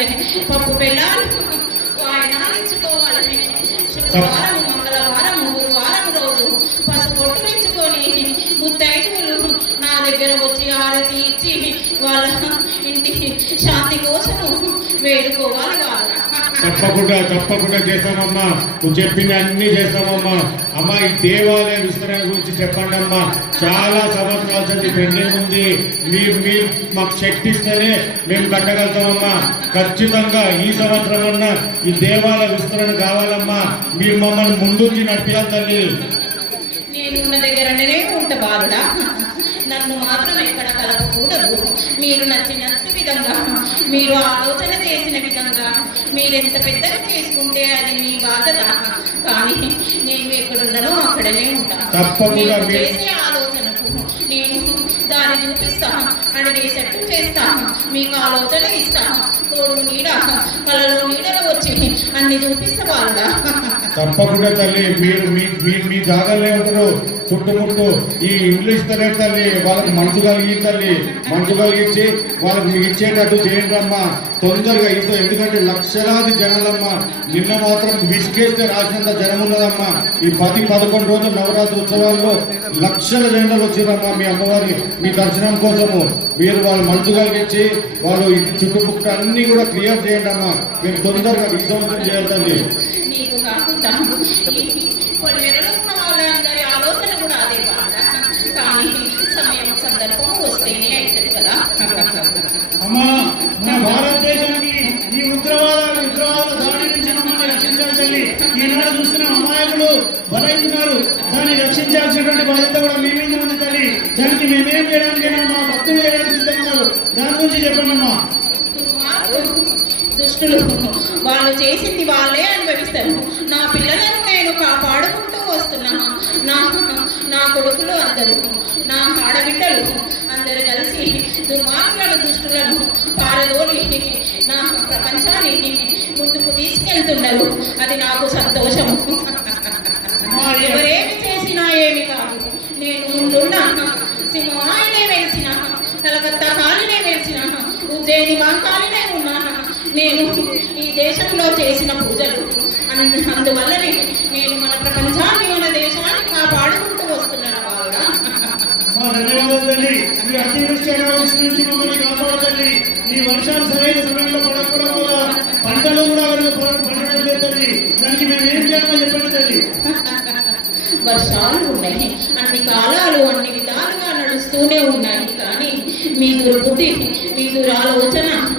చేసుకోవాలి, పప్పు బెల్లాలు వాయినాలించుకోవాలి. శుక్రవారం, మంగళవారం, గురువారం రోజు పసుపొట్టు తెచ్చుకొని ముత్తైదువులు నా దగ్గర వచ్చి ఆరతి ఇచ్చి వాళ్ళ ఇంటి శాంతి కోసం వేడుకోవాలి. వాళ్ళ తప్పకుండా చేస్తామమ్మా. నువ్వు చెప్పిన అన్ని చేస్తామమ్మా. అమ్మా, ఈ దేవాలయ విస్తరణ గురించి చెప్పండి అమ్మా. చాలా సంవత్సరాల పెండింగ్ ఉంది. మీరు మాకు శక్తి ఇస్తేనే మేము కట్టగలుగుతామమ్మా. ఖచ్చితంగా ఈ సంవత్సరం అన్నా ఈ దేవాలయ విస్తరణ కావాలమ్మా. మీరు మమ్మల్ని ముందుంచి నడిపియాలి తల్లి. నేనున్న దగ్గరనే ఉంట బాలుడా, నన్ను మాత్రం ఎక్కడ కలపకూడదు. మీరు నచ్చిన విధంగా, మీరు ఆలోచన చేసిన విధంగా మీరు ఎంత పెద్దగా చేసుకుంటే అది మీ బాధ్యత. కానీ నేను ఎక్కడున్నానో అక్కడనే ఉంటాను. మీరు చేసే ఆలోచనకు నేను దాన్ని చూపిస్తాను, అడిగేసట్టు చేస్తాను, మీకు ఆలోచన ఇస్తాను. తోడు నీడ, కళలో నీడలో వచ్చి అన్ని చూపిస్తా వాళ్ళ. తప్పకుండా తల్లి. మీరు మీ జాగాలనే ఉంటారు. చుట్టుముట్టు ఈ ఇల్లు ఇస్తలే తల్లి. వాళ్ళకి మనసు కలిగి తల్లి, మనసు కలిగించి వాళ్ళకి మీకు ఇచ్చేటట్టు చేయండి అమ్మా. తొందరగా ఇస్తాం. ఎందుకంటే లక్షలాది జనాలమ్మా. నిన్న మాత్రం విసిగేస్తే రాసినంత జనం ఉన్నదమ్మా. ఈ 10-11 రోజుల నవరాత్రి ఉత్సవాల్లో లక్షల జనాలు వచ్చిరమ్మా మీ అమ్మవారి మీ దర్శనం కోసము. మీరు వాళ్ళు మనసు కలిగించి వాళ్ళు చుట్టుముట్టు అన్ని కూడా క్లియర్ చేయండి అమ్మా. మీరు తొందరగా ఈ సంవత్సరం చేయాలి. నీకు కాకుండా వాళ్ళందరి ఆలోచన కూడా అదే బాధ. కానీ సమయం సందర్భం వస్తేనే అవుతుంది కదా. అమ్మా, మన భారతదేశానికి ఈ ఉగ్రవాద దాడి నుంచి మమ్మల్ని రక్షించాలి తల్లి. ఈనాడు చూస్తున్న అమాయకులు బలైతున్నారు. దాన్ని రక్షించాల్సినటువంటి బాధ్యత కూడా మీ మీద ఉంది తల్లి. దానికి మేమేం చేయడానికైనా మా భక్తులు చేయడానికి సిద్ధమన్నారు. దాని గురించి చెప్పండి అమ్మా. దుష్టులు వాళ్ళు చేసింది వాళ్ళే అనుభవిస్తారు. నా పిల్లలను నేను కాపాడుకుంటూ వస్తున్నాను. నా కొడుకులు అందరూ, నా ఆడబిడ్డలు అందరూ కలిసి దుర్మార్గులను, దుష్టులను పారదోలి నా ప్రపంచాన్ని ముందుకు తీసుకెళ్తున్నారు. అది నాకు సంతోషం. ఎవరేమి చేసినా ఏమి కాదు. నేను ముందున్నా సింహాయినే వెలిసిన, కలకత్తా కాలినే వెలిసిన, ఉజ్జయిని కాలినే ఉన్నా. నేను ఈ దేశంలో చేసిన పూజలు అందువల్లనే నేను మన ప్రపంచాన్ని, మన దేశాన్ని కాపాడుకుంటూ వస్తున్నాను. ధన్యవాదాలు తల్లి. మీరు అతివృష్టి అనావృష్టి నుంచి మమ్మల్ని కాపాడతండి. ఈ వర్షాలు సరైన సమయంలో పడకపోవడం వల్ల పంటలు కూడా పండడం లేదు తల్లి. దానికి మేము ఏం చేయాలో చెప్పండి తల్లి. వర్షాలు ఉన్నాయి, అన్ని కాలాలు అన్ని విధాలుగా నడుస్తూనే ఉన్నాయి. కానీ మీ దుర్బుద్ధి, మీ దురాలోచన